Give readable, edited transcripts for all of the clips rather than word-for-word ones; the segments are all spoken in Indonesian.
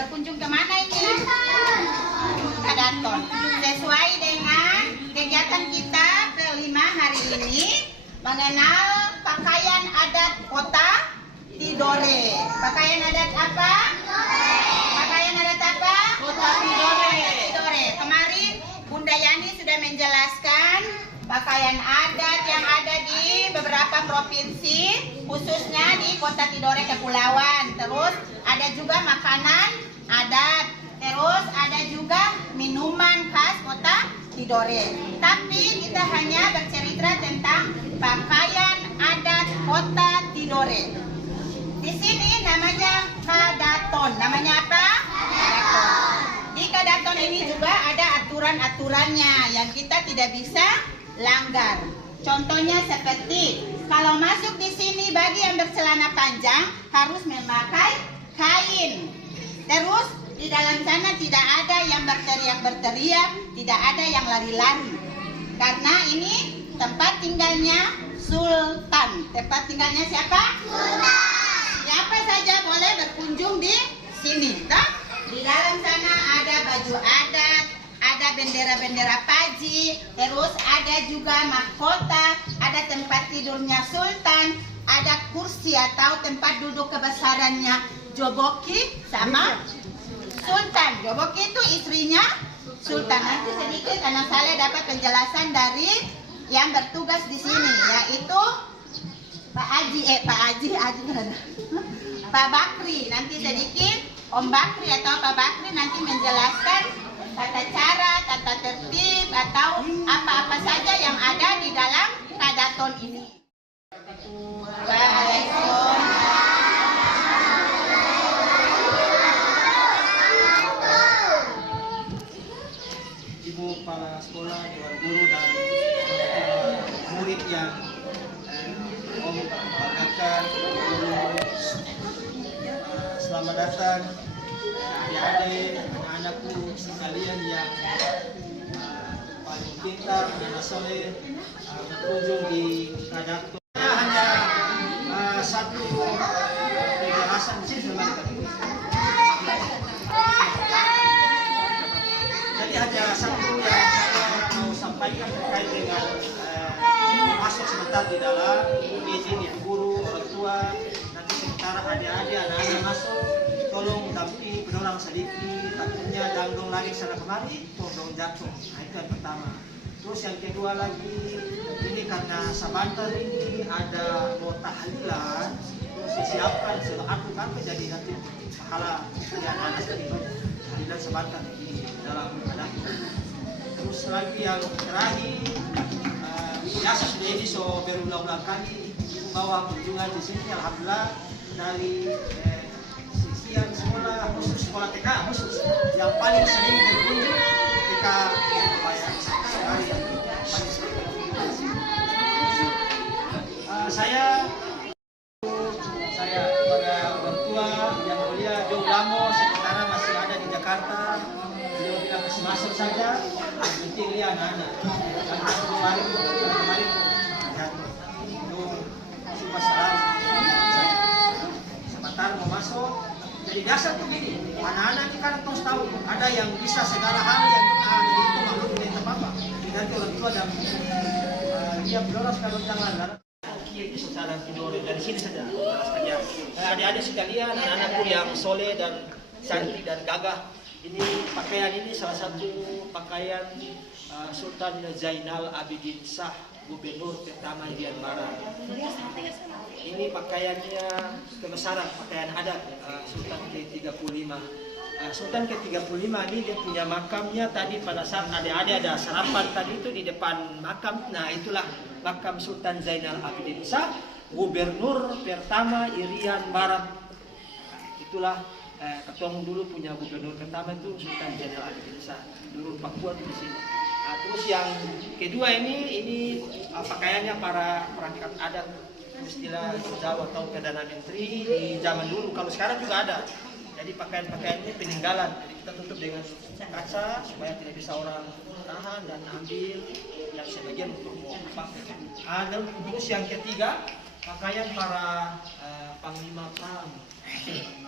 berkunjung ke mana ini? Kadaton. Sesuai dengan kegiatan kita kelima hari ini mengenal pakaian adat kota Tidore. Pakaian adat apa? Pakaian adat apa? Kota Tidore. Tidore. Kemarin Bunda Yani sudah menjelaskan pakaian adat yang ada di beberapa provinsi, khususnya di Kota Tidore Kepulauan. Terus ada juga makanan adat. Terus ada juga minuman khas Kota Tidore. Tapi kita hanya bercerita tentang pakaian adat Kota Tidore. Di sini namanya kadaton. Namanya apa? Kadaton. Di kadaton ini juga ada aturan-aturannya yang kita tidak bisa langgar. Contohnya seperti kalau masuk di sini bagi yang bercelana panjang harus memakai kain. Terus di dalam sana tidak ada yang berteriak-berteriak, tidak ada yang lari-lari. Karena ini tempat tinggalnya Sultan. Tempat tinggalnya siapa? Sultan. Siapa saja boleh berkunjung di sini. Di dalam sana ada baju adat, ada bendera-bendera paji, terus ada juga mahkota, ada tempat tidurnya Sultan, ada kursi atau tempat duduk kebesarannya Joboki sama Sultan. Joboki itu istrinya Sultan. Nanti sedikit anak saya dapat penjelasan dari yang bertugas di sini, yaitu Pak Bakri. Nanti sedikit Om Bakri atau Pak Bakri nanti menjelaskan tata cara, tata tertib atau apa-apa saja yang ada di dalam kadaton ini. Ibu kepala sekolah, dewan guru dan murid yang Om banggakan, selamat datang adik-adik, anak-anakku sekalian yang paling pintar, anak soleh, berkunjung di kadaton. Hanya satu penjelasan sih sebenarnya. Jadi hanya satu yang saya mau sampaikan terkait dengan masuk sebentar di dalam izin ibu guru, orang tua, nanti sementara adik-adik, anak-anak masuk, tolong dampingi pendorong sedikit, takutnya dangdong lagi sana kemari, tolong jatuh. Nah itu yang pertama. Terus yang kedua lagi, ini karena Sabantar ini ada mau tahlilan, terus disiapkan aku kan jadi nanti pahala yang anak tadi tahlilan Sabantar di dalam adat. Terus lagi yang terakhir, biasa sudah ini so berulang-ulang kali bawa kunjungan di sini, alhamdulillah dari sisian sekolah khusus sekolah TK khusus yang paling sering berkunjung ketika bayar sekali yang paling sering berkunjung di sini. Saya kepada orang tua yang mulia jauh lama sementara masih ada di Jakarta, beliau bilang masih masuk saja, penting lihat anak-anak. Kemarin jatuh, itu cuma sebentar mau masuk. Jadi dasar begini, anak-anak ini kan terus tahu ada yang bisa segala hal yang itu makhluk tidak apa-apa. Nanti orang tua dan dia berdoa kalau jangan di secara Tidore dari sini saja. Adik-adik sekalian, anak-anakku yang soleh dan cantik dan gagah. Ini pakaian ini salah satu pakaian Sultan Zainal Abidin Shah, Gubernur pertama Irian Barat. Ini pakaiannya kebesaran, pakaian adat Sultan ke-35. Sultan ke-35 ini dia punya makamnya tadi pada saat adik-adik ada sarapan tadi itu di depan makam. Nah itulah makam Sultan Zainal Abidin Shah, Gubernur pertama Irian Barat. Itulah ketemu dulu punya gubernur pertama itu Sultan Zainal Abidin Shah, dulu Papua di sini. Terus yang kedua ini pakaiannya para perangkat adat istilah Jawa atau Perdana Menteri di zaman dulu. Kalau sekarang juga ada. Jadi pakaian-pakaian ini peninggalan. Jadi kita tutup dengan kaca supaya tidak bisa orang tahan dan ambil yang sebagian untuk mau pakai. Dan terus yang ketiga pakaian para panglima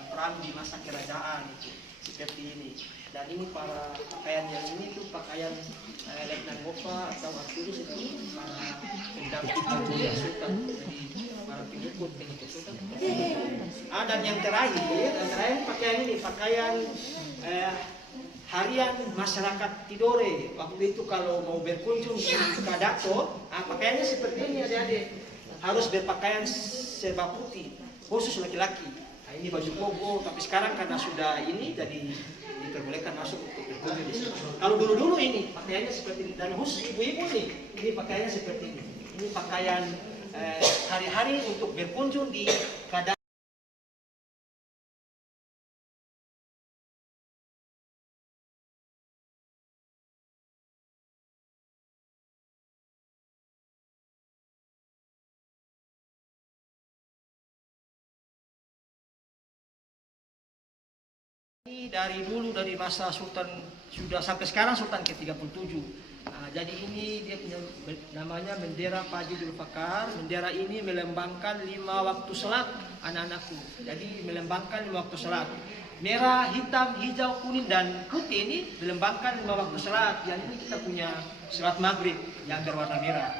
perang di masa kerajaan itu. seperti ini. Dan ini para pakaian yang ini tuh pakaian Letnan Gopa atau Arturus itu para pendamping sultan, jadi para pengikut sultan. Dan yang terakhir pakaian ini pakaian harian masyarakat Tidore. Waktu itu kalau mau berkunjung di Kadato, pakaiannya seperti ini adik-adik. Harus berpakaian serba putih, khusus laki-laki. Nah, ini baju koko, tapi sekarang karena sudah ini jadi diperbolehkan masuk untuk berkunjung di sini. Kalau dulu-dulu ini pakaiannya seperti ini, dan khusus ibu-ibu nih, ini pakaiannya seperti ini. Ini pakaian hari-hari untuk berkunjung di Kadato. Ini dari dulu, dari masa Sultan, sudah sampai sekarang Sultan ke-37. Nah, jadi ini dia punya namanya bendera Paji Dzulfaqar. Bendera ini melambangkan 5 waktu salat anak-anakku. Jadi melambangkan 5 waktu salat. Merah, hitam, hijau, kuning, dan putih ini melambangkan 5 waktu salat. Yang ini kita punya salat maghrib yang berwarna merah.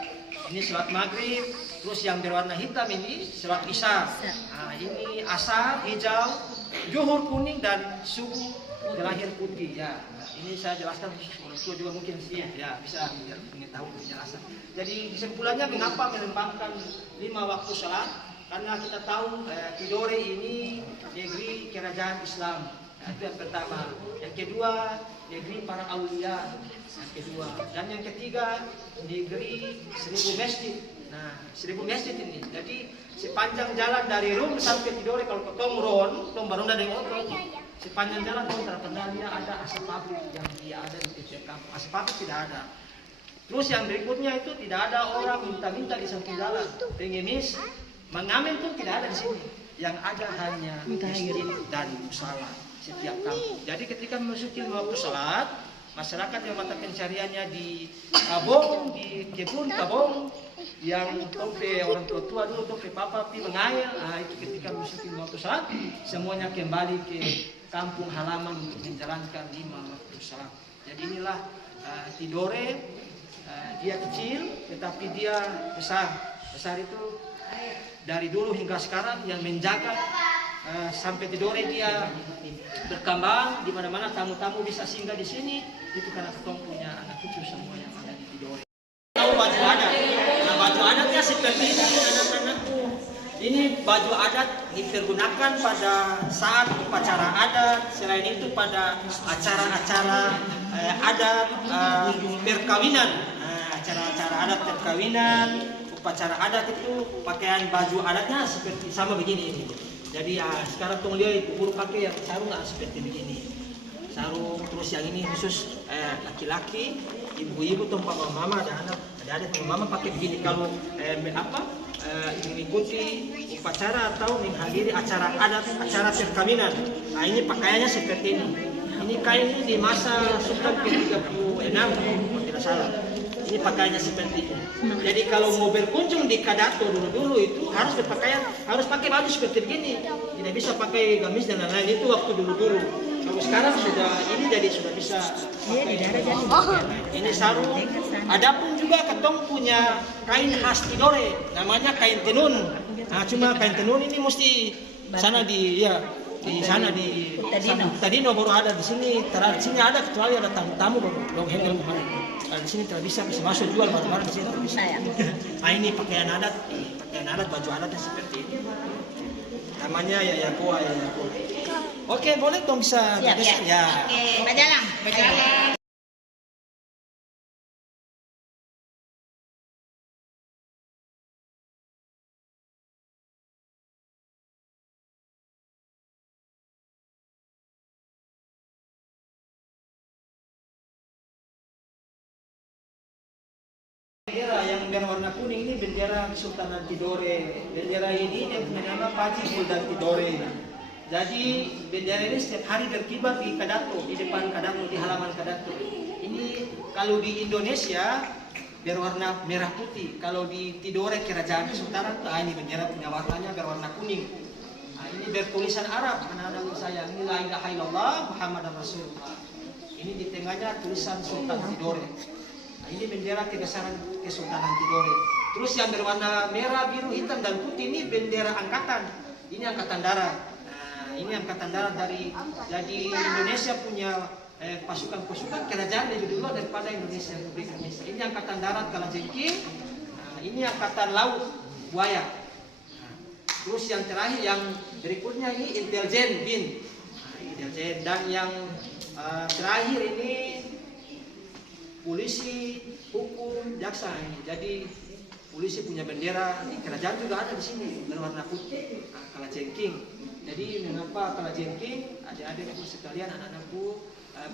Ini salat maghrib, terus yang berwarna hitam ini salat isya. Nah, ini asar hijau, zuhur kuning, dan subuh terakhir putih. Ya, ini saya jelaskan orang tua juga mungkin sih ya bisa mengetahui penjelasan. Jadi kesimpulannya mengapa melambangkan 5 waktu salat? Karena kita tahu Tidore ini negeri kerajaan Islam. Itu yang pertama. Yang kedua, negeri para aulia. Yang kedua, dan yang ketiga, negeri 1000 masjid. Nah, 1000 masjid ini. Jadi sepanjang jalan dari Rum sampai Tidore, kalau ke Tongron, baru dari Otong, sepanjang jalan tidak pernah dia ada asap pabrik yang dia ada di tiap kampung. Asap pabrik tidak ada. Terus yang berikutnya itu tidak ada orang minta-minta di samping jalan. Pengemis, mengamen pun tidak ada di sini. Yang ada hanya masjid dan musala setiap kampung. Jadi ketika memasuki waktu salat, masyarakat yang mata pencariannya di kabong, di kebun kabong, yang tompe orang tua dulu tompe papa pi mengail, itu ketika memasuki waktu salat, semuanya kembali ke kampung halaman untuk menjalankan 5 waktu salat. Jadi inilah Tidore, dia kecil tetapi dia besar. Besar itu dari dulu hingga sekarang yang menjaga sampai Tidore dia berkembang, di mana-mana tamu-tamu bisa singgah di sini. Itu karena ketong punya anak cucu semua yang ada di Tidore. Tahu baju adat. Nah, baju adatnya seperti ini anak-anakku. Ini baju adat dipergunakan pada saat upacara adat. Selain itu pada acara-acara adat perkawinan. Acara-acara adat perkawinan, upacara adat itu pakaian baju adatnya seperti sama begini ini. Jadi sekarang tong lihat ibu pakai yang sarung seperti begini. Sarung, terus yang ini khusus laki-laki, ibu-ibu tong papa mama ada anak, ada mama pakai begini kalau mengikuti upacara atau menghadiri acara adat, acara perkawinan. Nah, ini pakaiannya seperti ini. Ini kain ini di masa Sultan ke-36 kalau tidak salah. Ini pakaiannya seperti ini. Jadi kalau mau berkunjung di Kadato dulu-dulu itu harus pakai baju seperti begini. Tidak bisa pakai gamis dan lain-lain, itu waktu dulu-dulu. Kalau sekarang sudah ini jadi sudah bisa pakai. Ini sarung. Adapun juga ketong punya kain khas Tidore, namanya kain tenun. Nah, cuma kain tenun ini mesti sana di sana di Tadino baru ada, di sini ada kecuali ada tamu-tamu baru handle kemarin. Di sini tidak bisa masuk jual barang-barang di sini tidak bisa. Nah, ini pakaian adat baju adatnya seperti ini. Namanya Yayakoa. Oke, boleh dong bisa siap. Ya. Oke, berjalan. Bendera yang berwarna kuning ini bendera Kesultanan Tidore. Bendera ini yang punya nama Paji Sultan Tidore. Jadi bendera ini setiap hari berkibar di Kadato, di depan Kadato, di halaman Kadato. Ini kalau di Indonesia berwarna merah putih. Kalau di Tidore kerajaan Kesultanan, ini bendera punya warnanya berwarna kuning. Nah, ini bertulisan Arab, anak-anak saya. Ini la ilaha illallah Muhammad Rasulullah. Ini di tengahnya tulisan Sultan Tidore. Nah, ini bendera kebesaran Kesultanan Tidore. Terus yang berwarna merah, biru, hitam, dan putih ini bendera angkatan. Ini angkatan darat. Nah, ini angkatan darat dari jadi Indonesia punya pasukan-pasukan kerajaan lebih dulu daripada Indonesia, Republik Indonesia. Ini angkatan darat Kalajengking. Nah, ini angkatan laut buaya. Nah, terus yang terakhir yang berikutnya ini intelijen bin. Nah, intelijen, dan yang terakhir ini polisi, hukum, jaksa ini. Jadi polisi punya bendera, di kerajaan juga ada di sini berwarna putih, Kalajengking. Jadi mengapa Kalajengking? Adik-adikku sekalian, anak-anakku,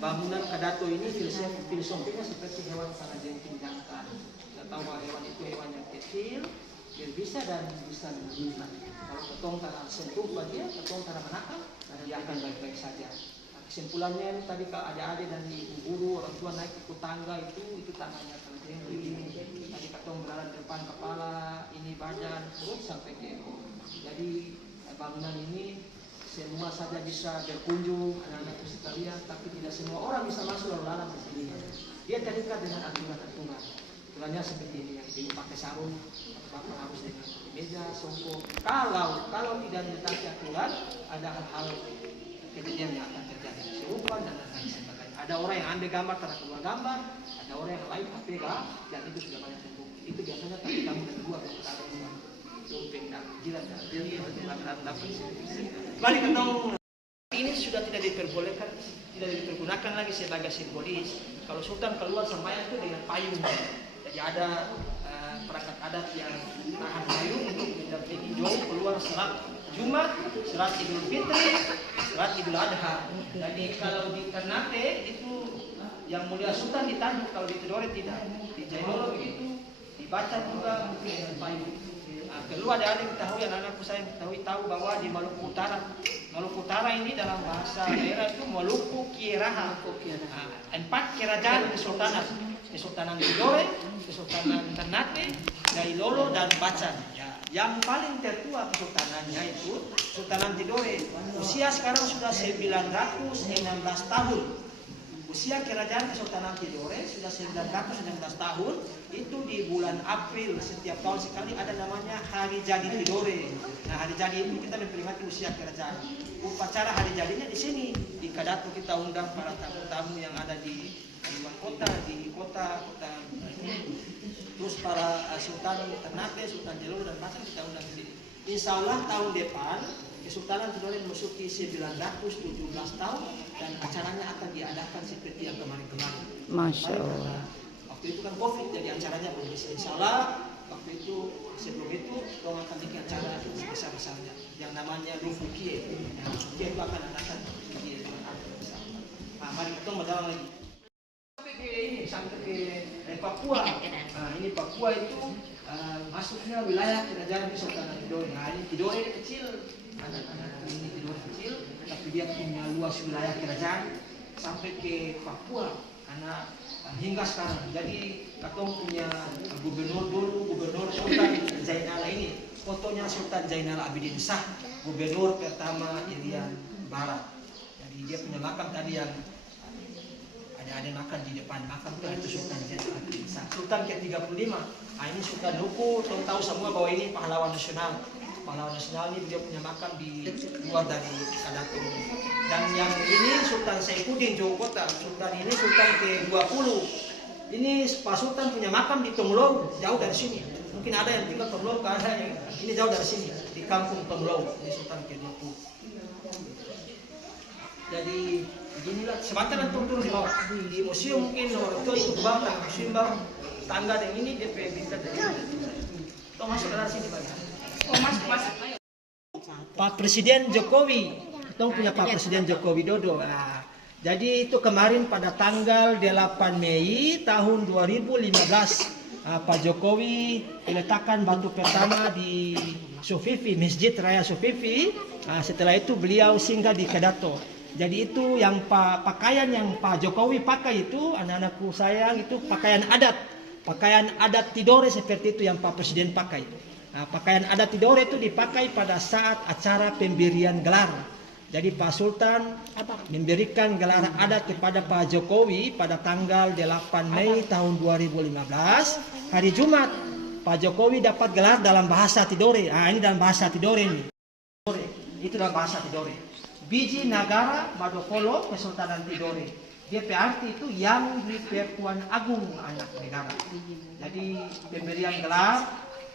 bangunan Kadato ini filosofinya seperti hewan Kalajengking jantan. Kita tahu bahwa hewan itu hewan yang kecil, berbisa dan bisa mengguna. Kalau ketong tanah sentuh dia, ketong tanah menakal, dia akan baik-baik saja. Kesimpulannya tadi kalau adik-adik dan ibu guru, orang tua naik ke tangga itu tangannya Kalajengking. Tadi katong berada di depan kepala, ini badan, perut sampai ke ekor. Jadi bangunan ini semua saja bisa berkunjung, anak-anakku sekalian, tapi tidak semua orang bisa masuk lalu lalang di sini. Dia terikat dengan aturan-aturan. Aturannya seperti ini, yang ibu pakai sarung, bapak harus dengan meja, songkok. Kalau tidak ditaati aturan, ada hal-hal kejadian yang akan terjadi, serupa dan lain sebagainya. Ada orang yang ambil gambar karena keluar gambar, ada orang yang lain HP dan itu sudah banyak terbukti. Itu biasanya tapi kamu dan dua kalau dompet dan jilat dan dapat. Balik ke ini sudah tidak diperbolehkan, tidak dipergunakan lagi sebagai simbolis. Kalau sultan keluar sembahyang itu dengan payung. Jadi ada perangkat adat yang tahan payung untuk mendampingi jauh keluar serat Jumat, serat Idul Fitri, serat Idul Adha. Jadi kalau di Ternate itu yang mulia sultan ditanjuk, kalau di Tidore tidak. Di Jainolo begitu, dibaca juga dengan payung. Nah, kedua adik-adik ketahui, anak-anakku saya tahu bahwa di Maluku Utara ini dalam bahasa daerah itu Maluku Kieraha. Nah, 4 kerajaan kesultanan, Kesultanan Tidore, Kesultanan Ternate, Jailolo, dan Bacan. Ya, yang paling tertua kesultanannya itu Sultanan Tidore. Usia sekarang sudah 916 tahun. Usia kerajaan Kesultanan Tidore sudah 916 tahun. Itu di bulan April setiap tahun sekali ada namanya Hari Jadi Tidore. Nah, hari jadi itu kita memperingati usia kerajaan. Upacara hari jadinya di sini di Kadato kita undang para tamu-tamu yang ada di luar kota, di kota. Terus para Sultan Ternate, Sultan Jailolo, dan Bacan kita undang di sini. Insya Allah tahun depan Kesultanan Tidore memasuki 917 tahun dan acaranya akan diadakan seperti yang kemarin-kemarin. Masya Allah. Waktu itu kan COVID, jadi acaranya belum bisa. Insya Allah waktu itu sebelum itu kita akan bikin acara sebesar-besarnya yang namanya Lufukie. Dia itu akan adakan di Nah, mari kita berjalan lagi. Sampai ke Papua. Nah, ini Papua itu masuknya wilayah kerajaan Kesultanan Tidore. Nah, ini Tidore kecil, anak-anak ini Tidore kecil, tapi dia punya luas wilayah kerajaan sampai ke Papua. Karena hingga sekarang, jadi katong punya gubernur dulu, gubernur Sultan Zainal ini, fotonya Sultan Zainal Abidin Shah, gubernur pertama Irian Barat. Jadi dia punya makam tadi yang ada makan di depan makam itu Sultan Zainal Abidin Shah. Sultan ke-35. Nah, ini Sultan Nuku, tahu semua bahwa ini pahlawan nasional. Pahlawan nasional ini dia punya makam di luar dari Kadato. Dan yang ini Sultan Saifuddin Jogokota. Sultan ini Sultan ke-20. Ini Pak Sultan punya makam di Tonglow, jauh dari sini. Mungkin ada yang tinggal Tonglow, ini jauh dari sini, di kampung Tonglow. Ini Sultan ke-20. Jadi beginilah, sebentar turun di bawah. Di museum mungkin orang tua ikut bawah, museum bawah tangga dan ini DP bisa dari itu masuk dari sini Pak. Oh, masuk. Pak Presiden Jokowi, kita punya Pak Presiden Joko Widodo. Nah, jadi itu kemarin pada tanggal 8 Mei tahun 2015 Pak Jokowi meletakkan batu pertama di Sofifi, Masjid Raya Sofifi. Nah, setelah itu beliau singgah di Kadato. Jadi itu yang pakaian yang Pak Jokowi pakai itu, anak-anakku sayang, itu pakaian adat Tidore seperti itu yang Pak Presiden pakai. Nah, pakaian adat Tidore itu dipakai pada saat acara pemberian gelar. Jadi Pak Sultan memberikan gelar adat kepada Pak Jokowi pada tanggal 8 Mei tahun 2015, hari Jumat. Pak Jokowi dapat gelar dalam bahasa Tidore. Nah, ini dalam bahasa Tidore nih. Itu dalam bahasa Tidore. Biji Nagara Madokolo Kesultanan Tidore. Dia arti itu yang di Pertuan Agung anak negara. Jadi pemberian gelar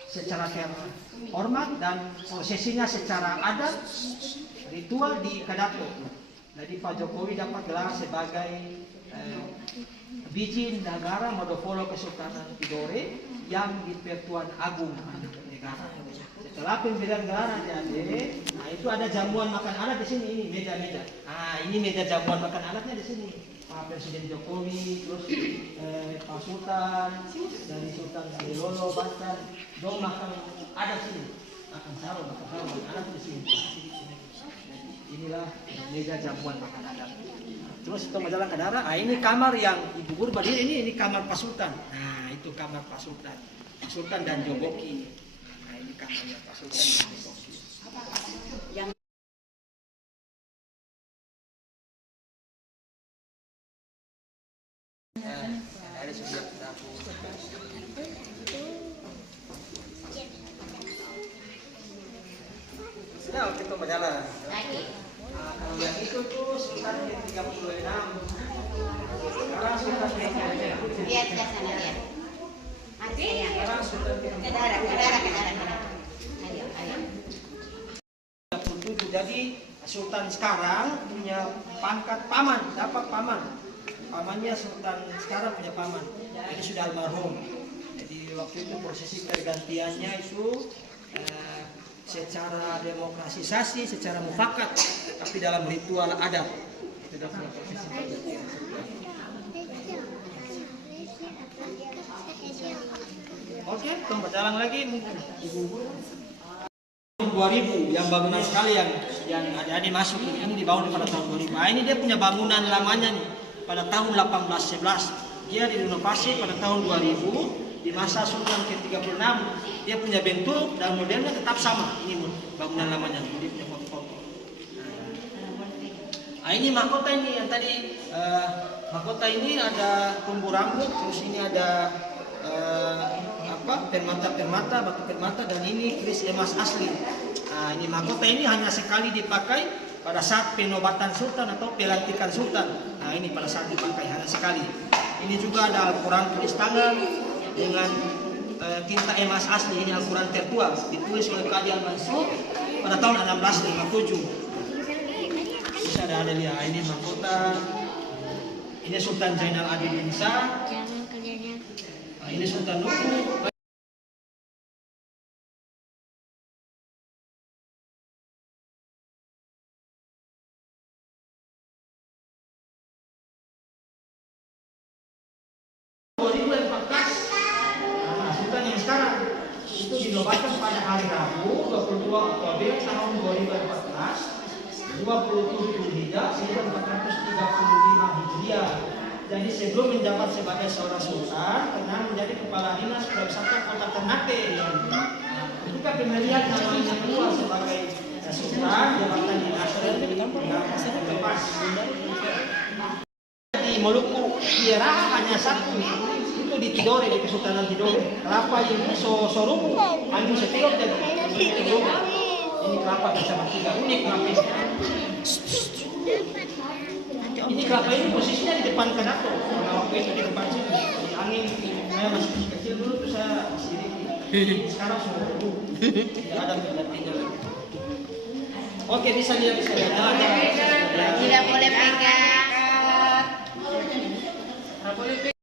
secara terhormat dan prosesinya secara adat ritual di Kadato. Jadi Pak Jokowi dapat gelar sebagai biji Nagara Madokolo Kesultanan Tidore yang di Pertuan Agung anak negara. Setelah pemberian gelar jadi, nah itu ada jamuan makan adat di sini, ini meja-meja. Nah ini meja jamuan makan adatnya di sini. Pak Presiden Jokowi, terus Pak Sultan, dari Sultan Lolo, Banten, dong makan adat sini, makan sarung, adat di sini. Inilah meja jamuan makan adat. Terus itu majalah Kadara, nah ini kamar yang Ibu Guru berdiri, ini kamar Pak Sultan. Nah itu kamar Pak Sultan, Pak Sultan dan Joboki. Nah ini kamarnya Pak Sultan dan Joboki. Ada sudah dapur. Sudah kita berjalan. Kalau yang itu tuh sekitar 36. Sekarang sudah Lihat ke sana lihat. sekarang sudah Ke darah. Ayo. 37. Jadi Sultan sekarang punya pangkat paman, dapat paman. Pamannya Sultan sekarang punya paman. Ini sudah almarhum. Jadi waktu itu prosesi pergantiannya itu secara demokrasisasi, secara mufakat, tapi dalam ritual adat. Itu adalah prosesi pergantian. Oke, kita berjalan lagi mungkin. 2000 yang bangunan sekali yang adik-adik masuk ini dibangun pada tahun 2000. Nah, ini dia punya bangunan lamanya nih pada tahun 1811. Dia direnovasi pada tahun 2000 di masa Sultan ke-36. Dia punya bentuk dan modelnya tetap sama. Ini bangunan lamanya. Dia punya foto-foto. Nah, ini mahkota ini yang tadi mahkota ini ada tumbuh rambut, terus ini ada permata, batu permata, dan ini keris emas asli. Nah, ini mahkota ini hanya sekali dipakai pada saat penobatan Sultan atau pelantikan Sultan. Nah, ini pada saat dipakai hanya sekali. Ini juga ada Al-Quran tulis tangan dengan tinta emas asli. Ini Al-Quran tertua, ditulis oleh Qadi Al-Mansur pada tahun 1657. Bisa ada lihat ini mahkota. Ini Sultan Zainal Abidin Shah. Nah, ini Sultan Nuku. Sultan yang sekarang itu dinobatkan pada hari Rabu 22 Oktober tahun 2014, 27 Dzulhijjah 1435 Hijriah. Jadi sebelum menjabat sebagai seorang sultan, pernah menjadi kepala dinas pariwisata Kota Ternate. Ketika pemilihan namanya keluar sebagai sultan, jabatan dinasnya lepas. Di Maluku, Tiara hanya satu. Di Tidore, di Kesultanan Tidore. Kelapa ini sorumu, anjing setilok jadi. Ini kelapa bisa tiga unik kelapa ini. Ini kelapa ini posisinya di depan Kadato. Karena waktu itu di depan sini. Di angin, saya masih kecil dulu tuh saya masih sekarang sudah tidak ada berartinya lagi. Oke, bisa lihat. Tidak boleh pegang. Tidak boleh.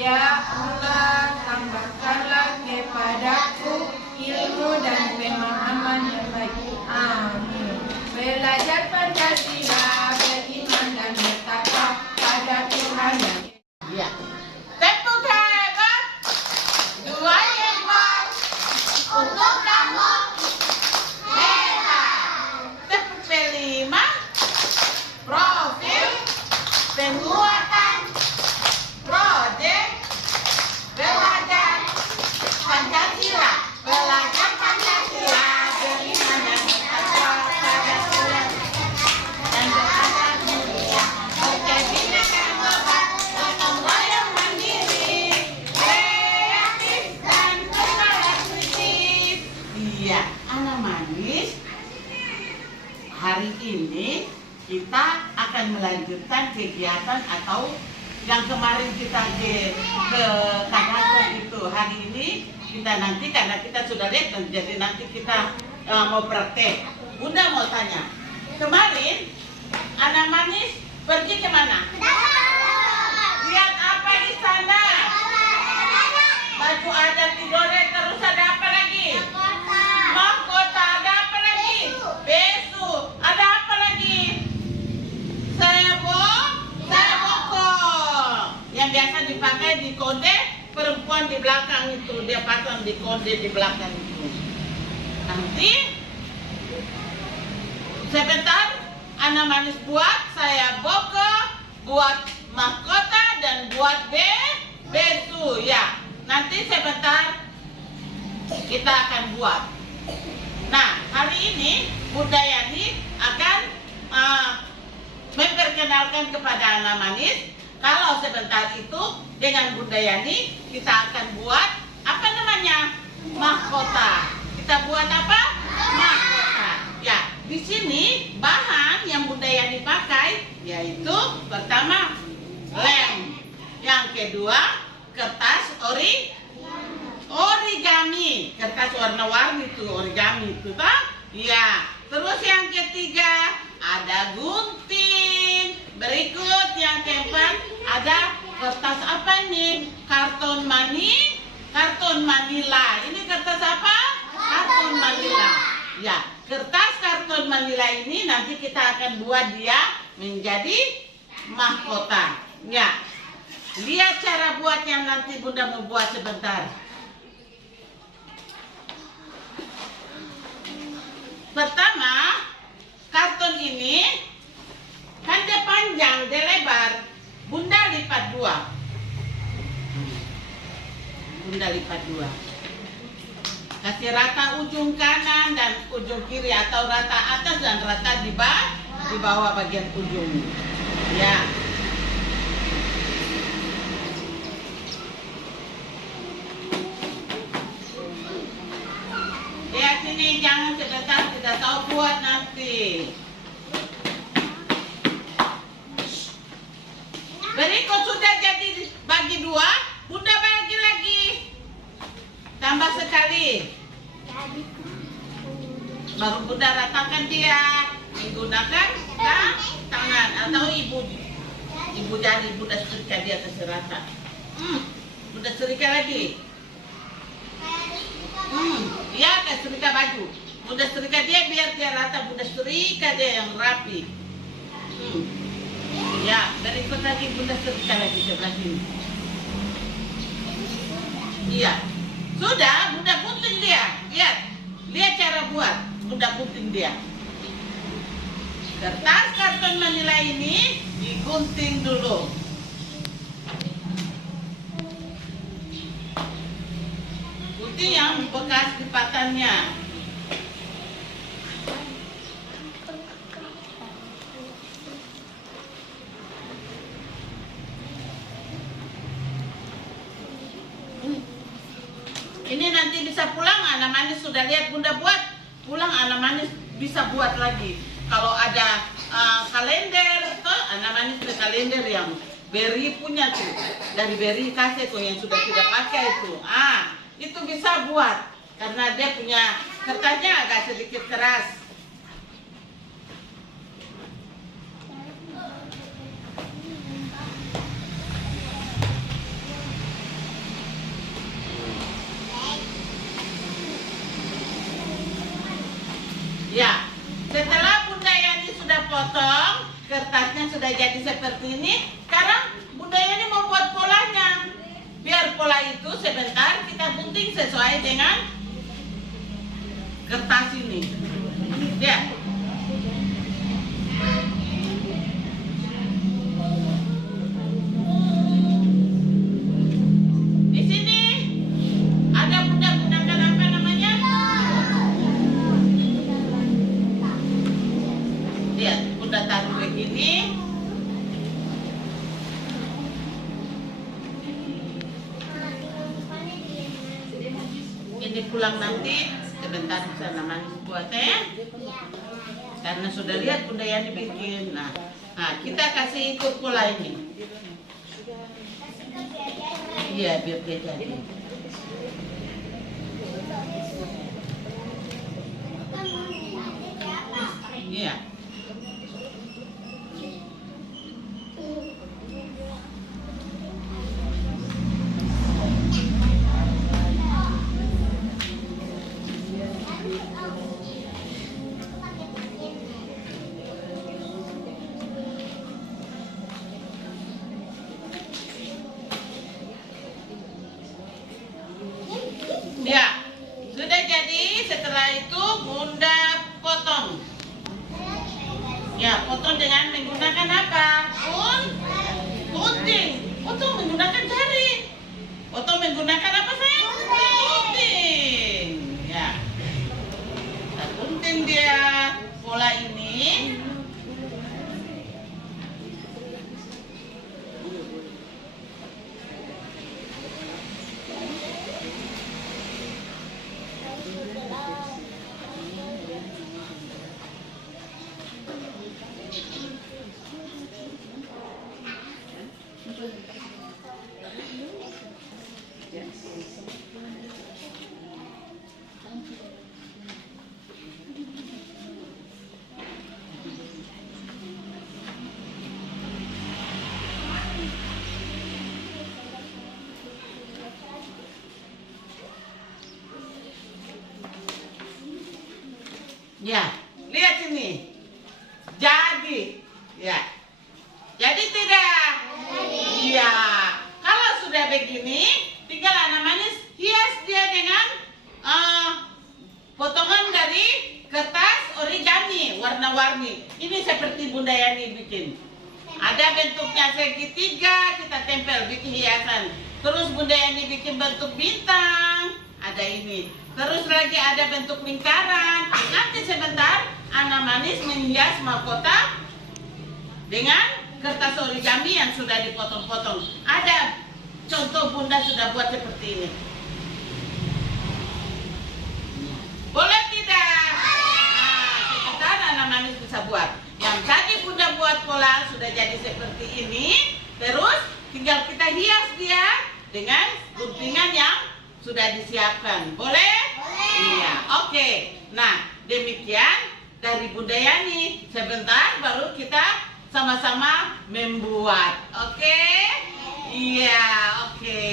Ya Allah, tambahkanlah kepadaku ilmu dan pemahaman yang baik. Amin. Belajar Pancasila, beriman dan bertakwa pada Tuhan yang Ya. Tepuk hebat. Dua hebat. Untuk kamu. Hebat. Tepuk kelima. Profil. Penguatan. Proyek. Belajar Pancasila. Belajar Pancasila. Beriman dan bertakwa pada Tuhan dan beradab mulia. Menjadi negara hebat, gotong royong mandiri, kreatif dan berkolaborasi. Iya, anak manis. Hari ini kita akan melanjutkan kegiatan atau yang kemarin kita ke Kadaton itu. Hari ini kita nanti karena kita sudah lihat jadi nanti kita mau praktek. Bunda mau tanya, kemarin anak manis pergi kemana? Lihat apa di sana? Baju adat Tidore, terus ada apa lagi? Mahkota, ada apa lagi? Besu, ada apa lagi? Seboko. Yang biasa dipakai di konde, perempuan di belakang itu, dia pasang di konde di belakang itu. Nanti sebentar anak manis buat, saya boko, buat mahkota dan buat besu ya. Nanti sebentar kita akan buat. Nah, hari ini Bunda Yani akan memperkenalkan kepada anak manis. Kalau sebentar itu dengan Bunda Yani kita akan buat apa namanya? Mahkota. Kita buat apa? Mahkota. Ya, di sini bahan yang Bunda Yani pakai yaitu pertama lem, yang kedua kertas origami, kertas warna-warni itu origami itu kan? Ya. Terus yang ketiga ada gunting. Berikut yang keempat ada kertas apa ini? Karton Manila. Ini kertas apa? Karton Manila. Ya, kertas karton Manila ini nanti kita akan buat dia menjadi mahkota. Ya. Lihat cara buatnya nanti Bunda mau buat sebentar. Pertama, karton ini kan dia panjang, dia lebar. Bunda lipat dua. Bunda lipat dua. Kasih rata ujung kanan dan ujung kiri atau rata atas dan rata di bawah bagian ujung. Ya. Lihat sini, jangan sebentar tidak tahu buat nanti. Berikut sudah jadi bagi dua, Bunda bagi lagi. Tambah sekali. Baru Bunda ratakan dia. Menggunakan tangan atau ibu jari Bunda setrika dia ke rata. Bunda setrika lagi. Ya, ke setrika baju. Bunda setrika dia biar dia rata. Bunda setrika dia yang rapi. Ya, berikut lagi Bunda setrika lagi sebelah sini. Iya. Sudah, Bunda gunting dia. Lihat cara buat. Bunda gunting dia. Kertas karton Manila ini digunting dulu. Gunting yang bekas lipatannya. Ini nanti bisa pulang, anak manis sudah lihat Bunda buat, pulang anak manis bisa buat lagi. Kalau ada kalender, tuh anak manis beli kalender yang Beri punya tuh, dari Beri kasih tuh yang sudah tidak pakai itu. Itu bisa buat, karena dia punya kertasnya agak sedikit keras. sudah jadi seperti ini. Sekarang Bunda Yani mau buat polanya. Biar pola itu sebentar kita gunting sesuai dengan kertas ini. Ya. Di sini ada Bunda gunakan apa namanya? Lihat, Bunda taruh begini. Ini pulang nanti sebentar bisa manis buatnya, karena sudah lihat Bunda Yani bikin. Nah, kita kasih ikut pola ini. Iya, biar dia jadi. Iya. Ya, sudah jadi. Setelah itu Bunda potong. Ya, potong dengan menggunakan apa? Gunting. Potong menggunakan jari. Potong menggunakan apa sayang? Gunting. Ya, kita gunting dia pola ini. Ya, lihat sini. Jadi, ya. Jadi tidak? Iya. Kalau sudah begini, tinggal anak manis hias dia dengan potongan dari kertas origami warna-warni. Ini seperti Bunda Yani bikin. Ada bentuknya segitiga, kita tempel bikin hiasan. Terus Bunda Yani bikin bentuk bintang. Ada ini. Terus lagi ada bentuk lingkaran. Nanti sebentar anak manis menghias mahkota dengan kertas origami yang sudah dipotong-potong. Ada contoh Bunda sudah buat seperti ini. Boleh tidak? Nah, sebentar anak manis bisa buat. Yang tadi Bunda buat pola sudah jadi seperti ini. Terus tinggal kita hias dia dengan guntingan yang sudah disiapkan. Boleh? Iya, oke. Nah, demikian dari Bunda Yani. Sebentar baru kita sama-sama membuat. Oke? Iya, oke.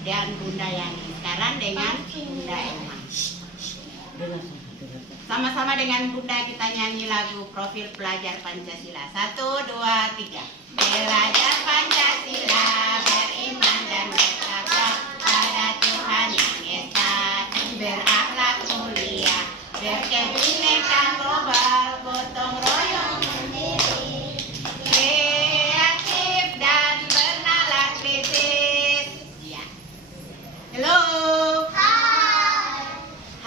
Dan Bunda Yani. Sekarang dengan Bunda Emma. Sama-sama dengan Bunda kita nyanyi lagu Profil Pelajar Pancasila. 1, 2, 3. Belajar Pancasila, beriman dan bertakwa pada Tuhan yang Esa, berakhlak mulia, berkebinekaan global, gotong royong mandiri, kreatif dan bernalar kritis. Ya. Halo.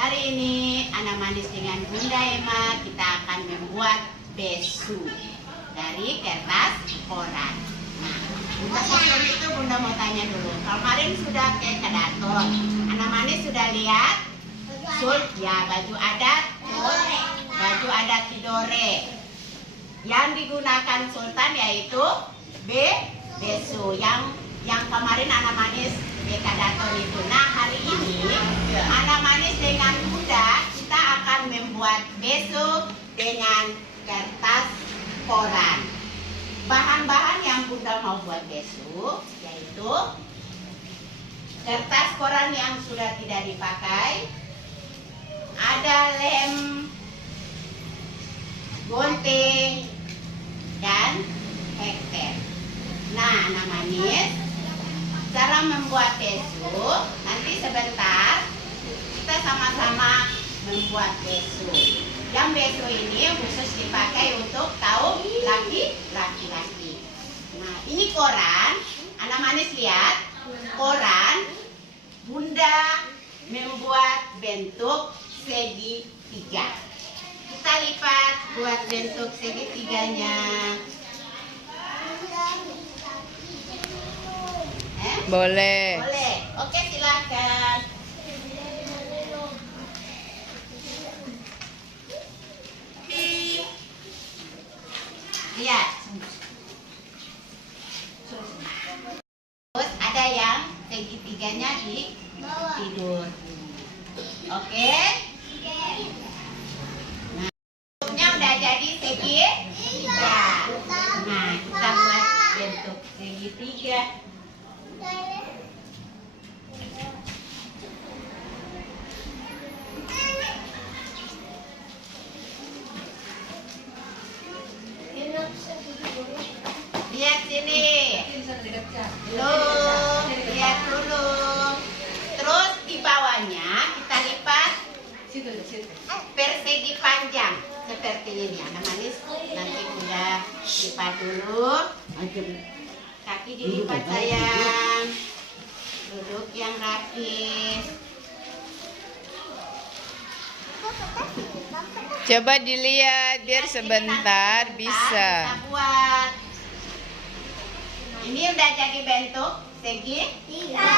Hari ini anak manis dengan Bunda Emma kita akan membuat besu dari kertas koran. Nah, untuk sebelum itu Bunda mau tanya dulu. Kemarin sudah ke Kadaton, anak manis sudah lihat ya baju adat Tidore. Yang digunakan Sultan yaitu besu yang kemarin anak manis ke Kadaton itu. Nah, hari ini anak manis dengan Bunda kita akan membuat besu dengan kertas koran. Bahan-bahan yang Bunda mau buat besu yaitu kertas koran yang sudah tidak dipakai, ada lem, gunting, dan hektar. Nah, anak manis, cara membuat besu, nanti sebentar kita sama-sama membuat besu. Yang besu ini khusus dipakai untuk kaum laki-laki. Nah, ini koran, anak manis lihat, koran Bunda membuat bentuk segitiga. Kita lipat buat bentuk segitiganya. Boleh. Boleh. Oke, silakan. Lihat. Terus ada yang segitiganya di tidur. Oke. Nah, bentuknya udah jadi segitiga. Nah, kita buat bentuk segitiga. Lihat sini. Lihat dulu. Terus di bawahnya kita lipat persegi panjang seperti ini. Anak manis nanti udah lipat dulu. Kaki dilipat sayang. Duduk yang rapi. Coba dilihat biar sebentar bisa. Buat. Ini udah jadi bentuk segitiga.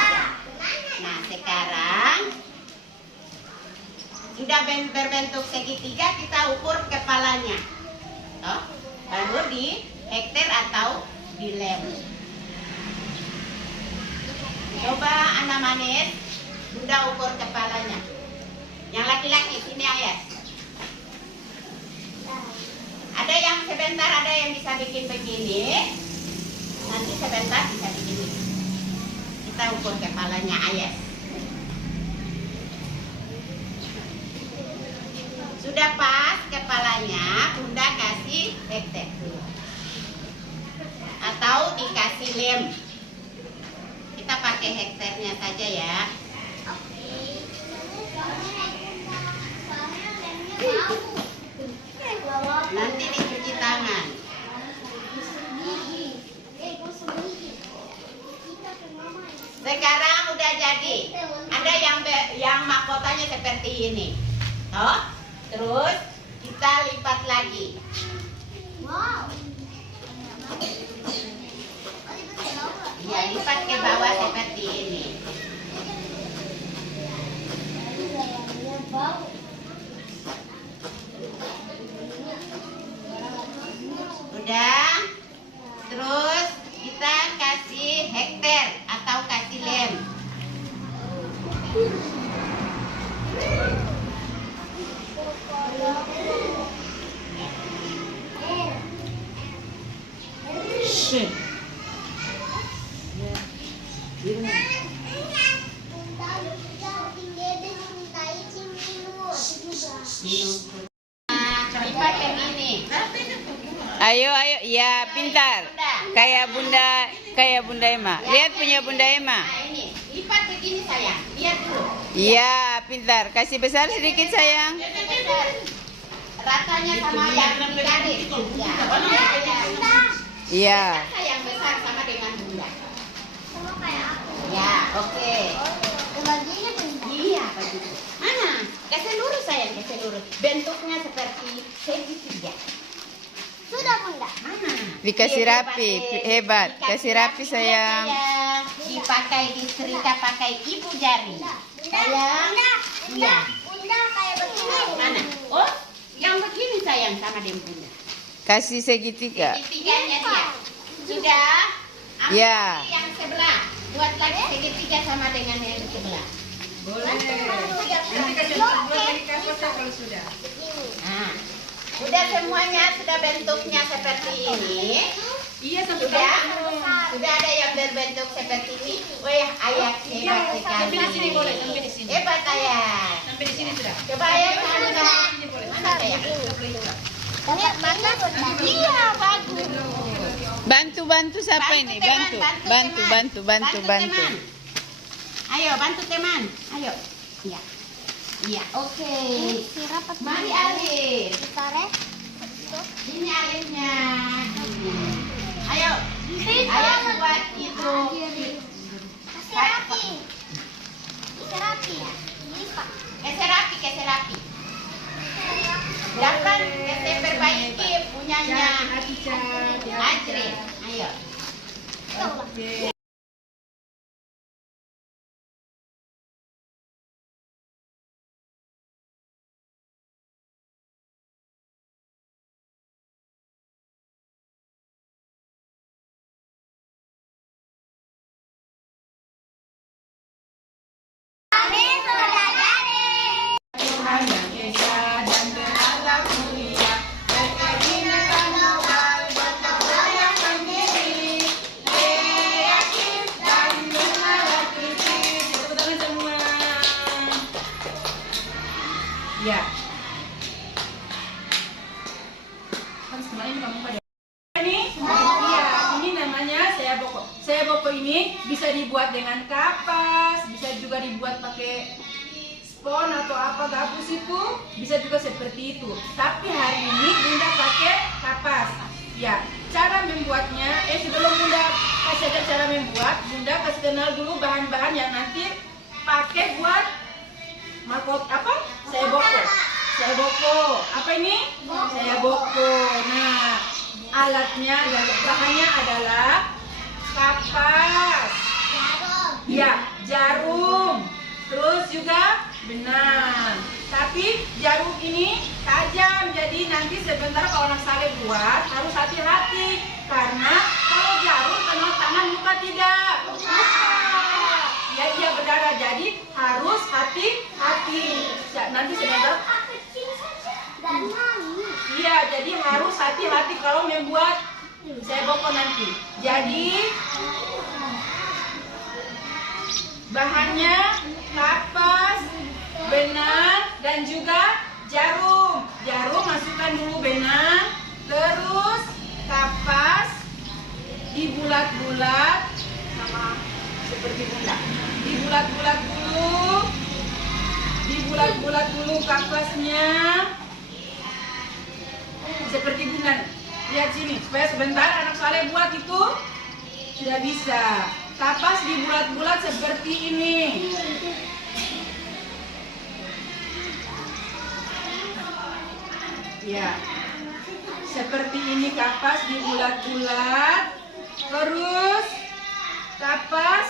Nah, sekarang sudah berbentuk segitiga, kita ukur kepalanya. Baru di hektar atau di lem. Coba anak manis, Bunda ukur kepalanya. Yang laki-laki, sini Ayas. Ada yang sebentar, ada yang bisa bikin begini. Nanti sebentar bisa bikin begini. Kita ukur kepalanya Ayas. Sudah pas kepalanya, Bunda kasih hektar atau dikasih lem. Kita pakai hektarnya saja ya. Nanti dicuci tangan. Sekarang udah jadi. Ada yang mahkotanya seperti ini. Terus kita lipat lagi. Ya, lipat ke bawah seperti ini. Udah. Terus kita kasih hektar atau kasih lem. Lipat begini. Ayo, ya pintar. Kayak Bunda Ema. Lihat punya Bunda Ema. Nah, ini lipat begini sayang. Lihat dulu. Iya, pintar. Kasih besar sedikit sayang. Ratanya sama yang dikali. Iya. Yang besar sama dengan Bunda. Ya, oke. Iya, begitu. Mana? Kasih lurus sayang, kasih lurus. Bentuknya seperti segitiga. Sudah Bunda. Mana? Dikasih rapi, hebat. Kasih rapi sayang. Dipakai disetrika pakai ibu jari. Sayang. Iya. Bunda kayak begini. Mana? Oh, yang begini sayang sama dengan Bunda. Kasih segitiga. Segitiganya dia. Sudah. Ambil Ya. yang sebelah. Buat lagi segitiga sama dengan yang sebelah. Nanti kasih kalau sudah. Nah, udah semuanya sudah bentuknya seperti ini. Iya sampai Sudah? kamu. Sudah ada yang berbentuk seperti ini. Wah, ayah hebat sekali. Sampai di sini boleh, sampai di sini. Hebat ayah. Sampai di sini sudah. Coba ayah kamu Sini boleh. mana ayah? Iya, bagus. Bantu siapa ini? Bantu. teman. Ayo bantu teman. Ayo. Iya. Iya, oke. Mari Alin. Ini Alinnya. Ayo. Ayo buat itu. Keserapi. Jangan kita perbaiki punyanya Ajrin. Ayo. Ya. Kan kemarin kamu pada ini? Iya, ini namanya sayaboko. Sayaboko ini bisa dibuat dengan kapas, bisa juga dibuat pakai spon atau apa gabus itu, bisa juga seperti itu. Tapi hari ini Bunda pakai kapas. Ya, cara membuatnya, sebelum Bunda kasih ajar cara membuat, Bunda kasih kenal dulu bahan-bahan yang nanti pakai buat makot apa? Sayaboko. Apa ini? Sayaboko. Nah, alatnya dan bahannya adalah kapas. Ya, jarum. Terus juga benang. Tapi jarum ini tajam, jadi nanti sebentar kalau anak saleh buat harus hati-hati karena kalau jarum kena tangan luka tidak. Ya dia berdarah, jadi harus hati-hati. Nanti sebentar. Iya, jadi harus hati-hati kalau membuat sayaboko nanti. Jadi bahannya kapas, benang, dan juga jarum. Jarum masukkan dulu benang, terus kapas dibulat-bulat sama seperti bunda. Dibulat-bulat dulu kapasnya seperti bunda. Lihat sini, supaya sebentar anak saleh buat itu sudah bisa. Kapas dibulat-bulat seperti ini. Ya, seperti ini kapas dibulat-bulat. Terus kapas,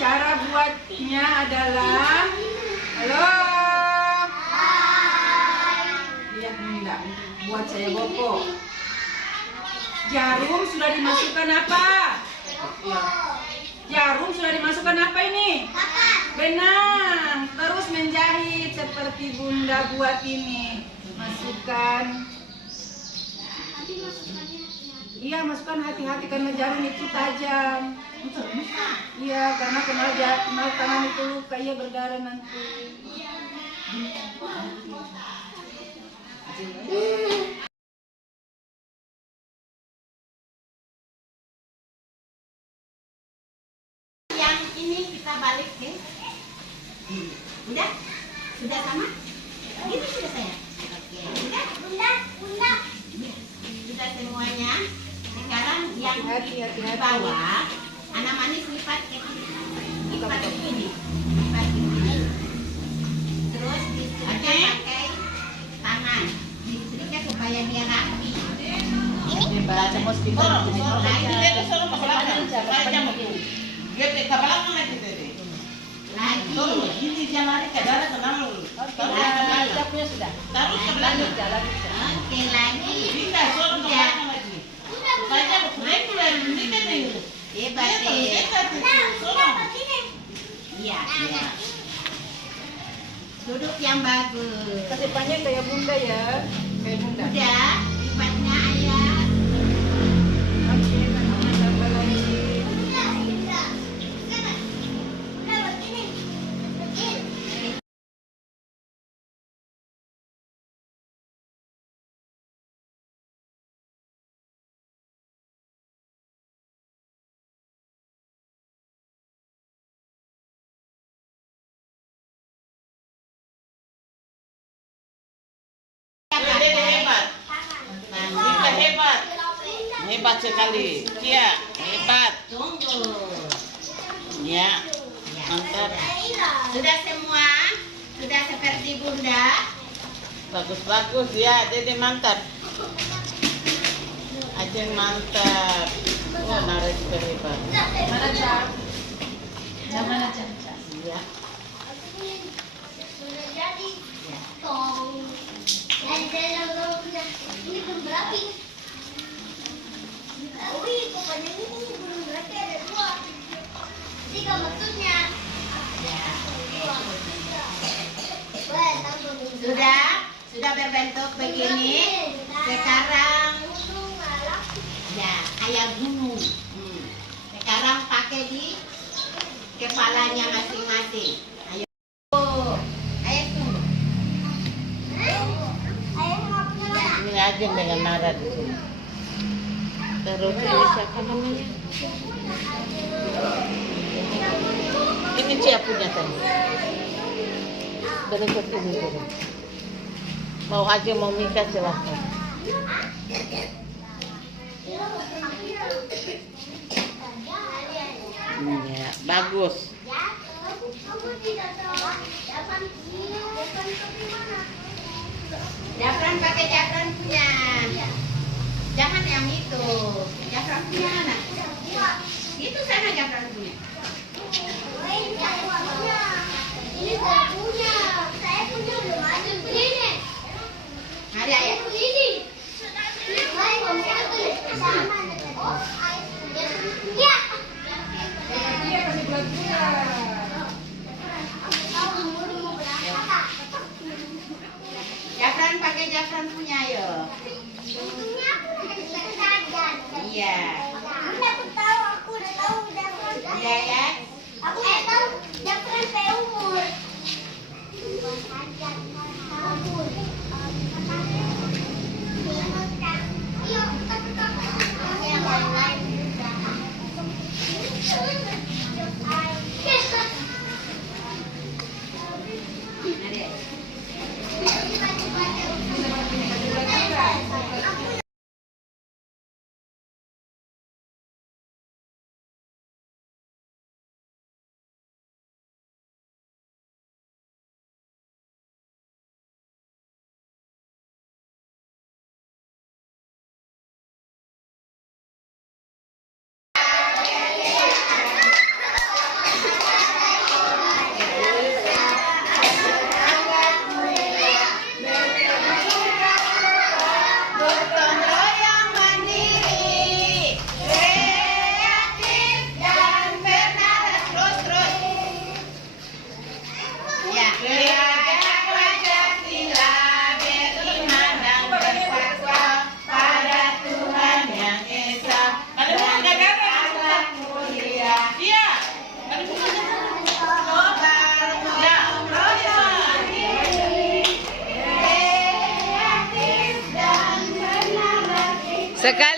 cara buatnya adalah, halo, lihat bunda, buat sayaboko. Jarum sudah dimasukkan apa? Jarum sudah dimasukkan apa ini? Benang. Terus menjahit seperti bunda buat ini. Masukkan. Iya, masukkan hati-hati karena jarum itu tajam. Iya, karena kenal tangan itu luka, iya berdarah nanti. Yang ini kita balik ya. Udah? Sudah sama? Ini sudah saya. Oke. Bunda. Sudah semuanya. Sekarang yang di bawah, anak manis lipat ke sini. Lipat ke sini. Terus disetrika pakai tangan. Disetrika supaya dia rapi. Ini baca mos pintar. Nah, ini dia selalu pakai dia peka belakang lagi tadi. Lagi. Ini dia lari ke dalam tenang. Sudah punya sudah. Taruh ke belakang. Oke lagi. Pindah soal ke belakang lagi. Baca regular ini kan ini. Hebat deh. Iya. Duduk yang bagus. Kasih panjang kayak bunda ya. Kayak bunda. Udah. Lipat hebat. Hebat sekali. Iya, hebat. Tunggu. Ya, mantap. Sudah semua? Sudah seperti Bunda? Bagus-bagus ya, Dede mantap. Ajeng mantap. Wah, narik hebat. Mana Cak? Mana Cak? Iya. Ini belum berapi. Tapi pokoknya ini belum berapi ada dua. Tiga maksudnya. Sudah berbentuk begini. Sekarang ya kayak gunung. Sekarang pakai di kepalanya masing-masing. Ayo. Ayo tunggu. Ini Ajeng dengan nada di sini. Terus ini siapa namanya? Ini siapa punya tadi? Berikut ini dulu. Mau Ajeng mau Mika silahkan. Ya, bagus. Jafran pakai Jafran punya. Jangan yang itu. Jafran punya mana? Itu sana Jafran punya. Ini saya punya. Saya punya belum ada ini. Ada ya? Ini. Sama. Oh, ya. Iya kasih bulat-bulat. Jafran pakai Jafran punya yo. Iya. Aku tahu, aku udah tahu Jafran. Udah ya? Aku udah tahu Jafran seumur. Gotong royong mandiri, kreatif dan bernaras terus. Ya, jaga Pancasila, beriman dan bertakwa pada Tuhan yang Esa dan berakhlak mulia. Iya. Gotong royong mandiri, kreatif dan bernaras. Sekali